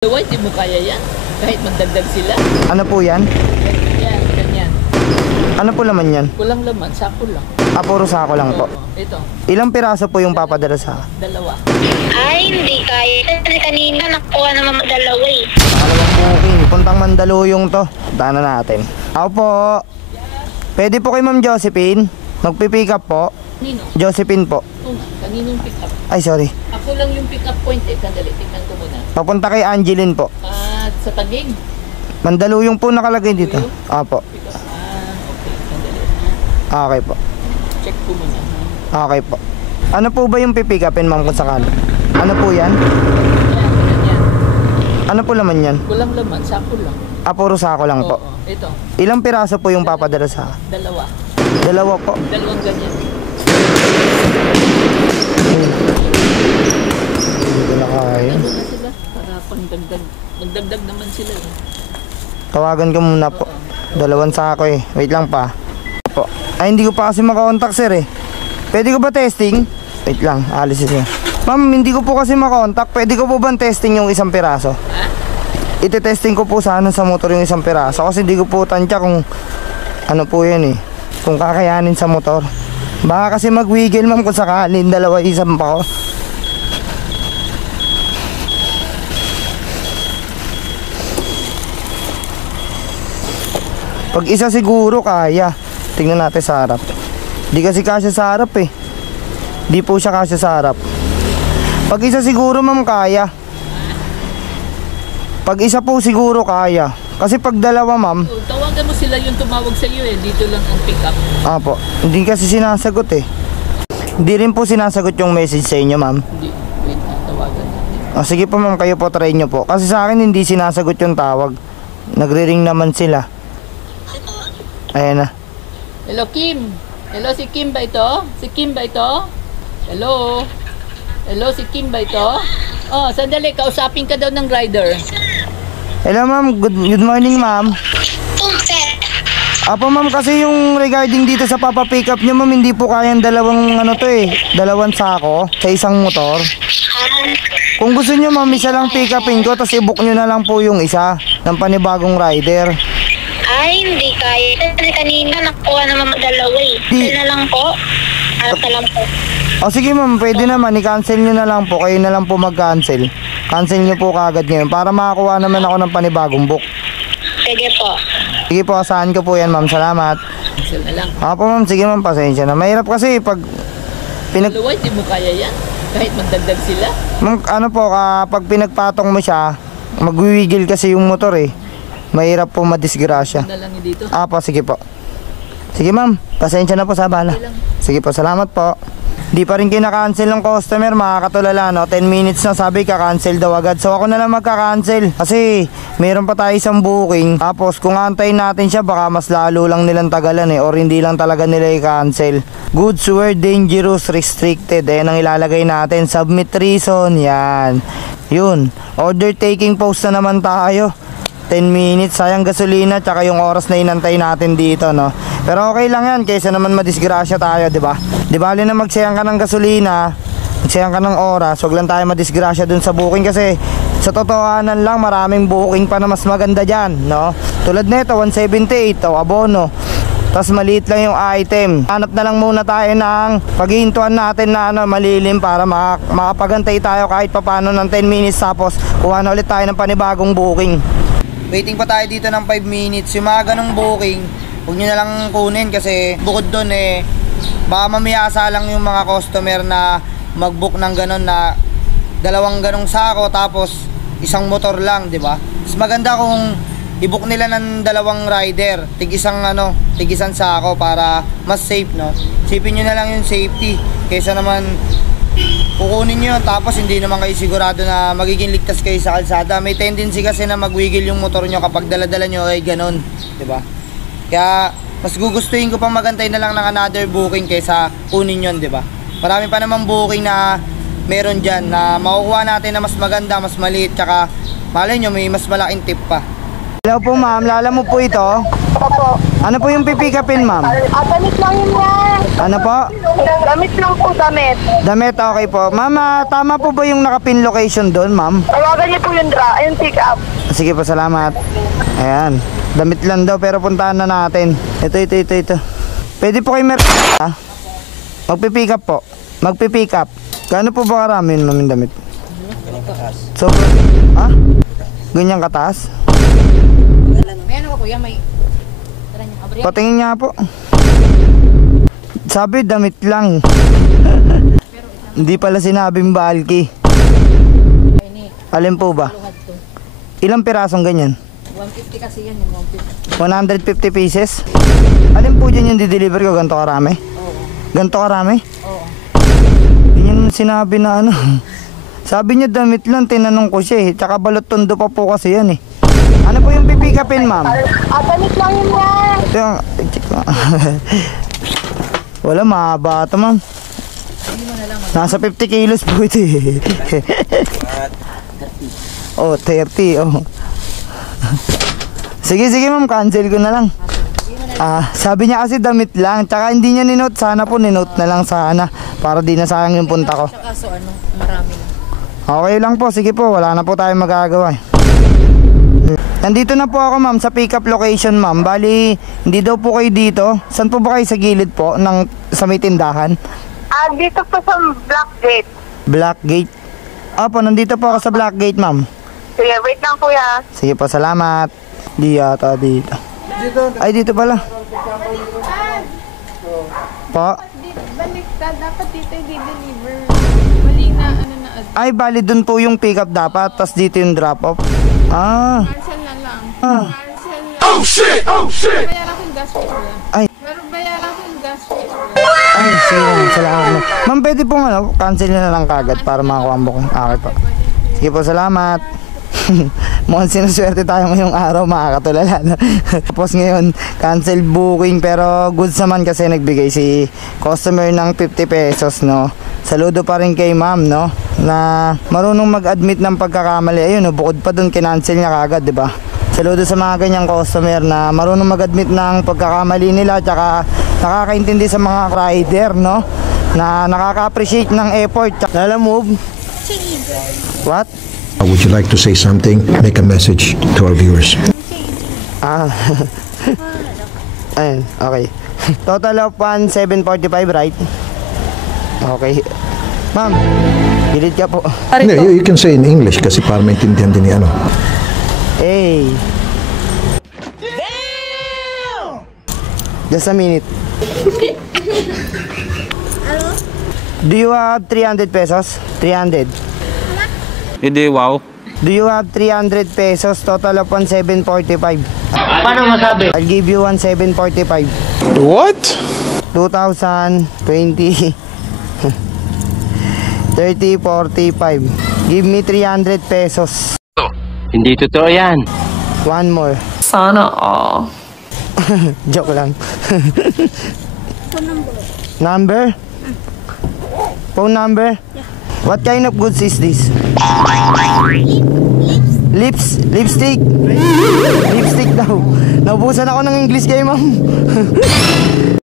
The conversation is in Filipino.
Dalawa, hindi mo kaya yan. Kahit magdagdag sila. Ano po yan? Yan, ganyan. Ano po laman yan? Kulang laman, sako lang. Ah, puro sako lang po. Oo, ito, Ilang piraso po yung papadala sa? dalawa. Ay, hindi kaya. Kasi kanina nakuha naman dalawa eh. Pangalawang booking. Puntang Mandaluyong to. Daanan natin. Ako po. Pwede po kay Ma'am Josephine. Magpipick up po. Nino? Josephine po. Oo nga, kaninong pick up? Ay, sorry. Ako lang yung pick up point eh. Sandali, tingnan ko muna. Papunta kay Angeline po. Sa Taguig. Mandaluyong po nakalagay dito. Apo. Pick up. Okay, sandali. Okay po. Check ko muna. Okay po. Ano po ba yung pipick upin, ma'am, kung sakali? Ano po yan? Yan, ganyan. Ano po laman yan? Kulang laman, sako lang. Ah, puro sako lang po. Oo, ito, Ilang piraso po yung papadala sa? dalawa. Dalawa po. Dalawang ganyan. Hindi ko na kaya. Ano na sila? Para pangdagdag. Magdagdag naman sila eh. Tawagan ko muna po. Dalawang sako eh. Wait lang pa. Po. Ay, hindi ko pa kasi makakontak, sir eh. Pwede ko ba testing? Wait lang, alisin niya. Ma'am, hindi ko po kasi makakontak. Pwede ko po ba testing yung isang piraso? Ha? Ite-testing ko po sana sa motor yung isang piraso. Kasi hindi ko po tansya kung ano po yan eh. Kung kakayanin sa motor. Baka kasi mag-wiggle, ma'am, kung sakalin. Dalawa, isang pa ko. Pag isa siguro kaya. Tingnan natin sa harap. Di kasi kasya sa harap eh. Di po siya kasya sa harap. Pag isa siguro, ma'am, kaya. Pag isa po siguro kaya. Kasi pag dalawa, ma'am. Tawagan mo sila yung tumawag sa iyo eh. Dito lang ang pick up. Apo, hindi kasi sinasagot eh. Hindi rin po sinasagot yung message sa inyo, ma'am. Hindi. Wait na, tawagan natin. Ah, sige po, ma'am, kayo po try nyo po. Kasi sa akin hindi sinasagot yung tawag. Nagre-ring naman sila. Ayan na. Hello, Kim. Hello, si Kim ba ito? Si Kim ba ito? Hello? Hello, si Kim ba ito? Oh, sandali, kausapin ka daw ng rider. Hello, ma'am. Good morning, ma'am. Apo, ma'am, kasi yung regarding dito sa papa-pick up nyo, ma'am, hindi po kayang dalawang ano to eh. Dalawang sako sa isang motor. Kung gusto nyo, ma'am, isa lang pick upin ko, tapos i-book nyo na lang po yung isa ng panibagong rider. Ay, hindi kaya. Kasi kanina nakuha naman dalawa eh. Di- Na lang po. Ano ka lang po. O sige, ma'am, pwede naman, i-cancel nyo na lang po. Kayo na lang po mag-cancel. Cancel nyo po kagad ngayon para makakuha naman ako ng panibagong book. Sige po. Sige po, asahan ko po yan, ma'am. Salamat. Cancel na lang. Apo, ma'am, sige, ma'am, pasensya na. Mahirap kasi pag Dalawa, hindi mo kaya yan. Kahit magdagdag sila. Ma'am, ano po, kapag pinagpatong mo siya, magwiwigil kasi yung motor eh. Mahirap po madisgrasya. Na lang dito. Apo, sige po. Sige, ma'am, pasensya na po sa bala. Sige po, salamat po. Di pa rin kinakancel ng customer, mga katulala, no? 10 minutes na sabi, kakancel daw agad. So ako na lang magkakancel. Kasi meron pa tayo isang booking. Tapos kung antayin natin siya, baka mas lalo lang nilang tagalan eh. Or hindi lang talaga nila i-cancel. Goods were dangerous, restricted. Ayan ang ilalagay natin. Submit reason, yan. Yun. Order taking post na naman tayo. 10 minutes, sayang gasolina, tsaka yung oras na inantay natin dito, no? Pero okay lang yan, kaysa naman madisgrasya tayo, di ba? Di bali na magsayang ka ng gasolina, magsayang ka ng oras, wag lang tayo madisgrasya dun sa booking kasi sa totohanan lang, maraming booking pa na mas maganda dyan, no? Tulad nito, 178, o abono. Tapos maliit lang yung item. Hanap na lang muna tayo ng paghihintuan natin na ano, malilim para makapagantay tayo kahit papano ng 10 minutes tapos kuha na ulit tayo ng panibagong booking. Waiting pa tayo dito ng 5 minutes. Yung mga ganong booking, huwag nyo na lang kunin kasi bukod doon eh, baka mamiyasa lang yung mga customer na mag-book ng ganon na dalawang ganong sako tapos isang motor lang, di ba? Mas maganda kung i-book nila ng dalawang rider, tig-isang sako para mas safe, no? Sipin nyo na lang yung safety kaysa naman kukunin nyo tapos hindi naman kayo sigurado na magiging ligtas kayo sa kalsada. May tendency kasi na magwigil yung motor nyo kapag daladala nyo ay ganon, diba? Kaya mas gugustuhin ko pang magantay na lang ng another booking kaysa kunin yun, diba? Marami pa naman booking na meron dyan na makukuha natin na mas maganda, mas maliit, tsaka malay nyo may mas malaking tip pa. Hello po, ma'am, lala mo po ito? Opo. Ano po yung pipikapin, ma'am? Damit lang yun yan. Ano po? Damit lang po, damit. Damit, okay po. Ma'am, tama po ba yung nakapin location doon, ma'am? Tawagan niyo po yung pick up. Sige po, salamat. Ayan. Damit lang daw, pero puntahan na natin. Ito. Pwede po kayo magpipick up po. Magpipick up. Gaano po ba karami yun, ma'am, yung damit? So, ha? Ganyan kataas? Ayan ako kuya, may... Patingin nga po. Sabi, damit lang. Hindi pala sinabing bulky. Alin po ba? Ilang pirasong ganyan? 150 kasi yan, yung 150. 150 pieces? Alin po dyan yung dideliver ko? Ganto karami? Oo. Ganto karami? Oo. Hindi nyo sinabi na ano. Sabi niya damit lang, tinanong ko siya eh. Tsaka balot tondo pa po kasi yan eh. Ano po yung pipikapin, ma'am? Damit lang yun yan. Ito yung... check ko. Wala, mahaba ito, ma'am. Nasa 50 kilos po ito eh. Oh, 30. Oh. Sige, ma'am. Cancel ko na lang. Sabi niya kasi damit lang. Tsaka hindi niya ninote. Sana po ninote na lang sana. Para di na sayang yung punta ko. Tsaka so ano, marami lang. Okay lang po. Sige po. Wala na po tayong magagawa eh. Nandito na po ako, ma'am, sa pick up location, ma'am. Bali, hindi daw po kayo dito. Saan po ba kayo sa gilid po sa may tindahan? Dito po sa Black Gate. Black Gate. Opo, nandito po ako sa Black Gate, ma'am. Sige, wait lang kuya. Sige po, salamat. Di yata dito. Ay, dito pala. Po? Baliktad, dapat dito i-deliver. Mali na ano na Ay, bali dun po yung pick up dapat. Tas dito yung drop off. parcel na lang. Parcel na. Oh shit! Bayaran ko yung gas fee kuya. Ay. Pero bayaran ko yung gas fee kuya. Ay, sige, ma'am, salamat. Ma'am, pwede pong cancel na lang kagad para makakuha ang booking. Okay po. Sige po, salamat. Mukhang sinuswerte tayo ngayong araw, makakatulala. No? Tapos ngayon, cancel booking, pero goods naman kasi nagbigay si customer ng 50 pesos, no? Saludo pa rin kay ma'am, no? Na marunong mag-admit ng pagkakamali. Ayun, no? Bukod pa dun, kinancel niya kagad, di ba? Saludo sa mga ganyang customer na marunong mag-admit ng pagkakamali nila, tsaka nakakaintindi sa mga rider, no? Na nakaka-appreciate ng effort. Lala, move. What? Would you like to say something? Make a message to our viewers. Ayun, okay. Total of 1,745, right? Okay. Ma'am, gilid ka po. No, you can say in English kasi para maintindihan din ni ano. Hey. Just a minute. Do you have 300 pesos? 300. Hindi, wow. Do you have 300 pesos? Total of 1,745. Paano masabi? I'll give you 1,745. What? 2,020. 30, 45. Give me 300 pesos. Hindi totoo yan. One more. Sana all. Joke lang. Number? Phone number? What kind of goods is this? Lipstick. Lipstick daw. Naubusan ako ng English kay ma'am.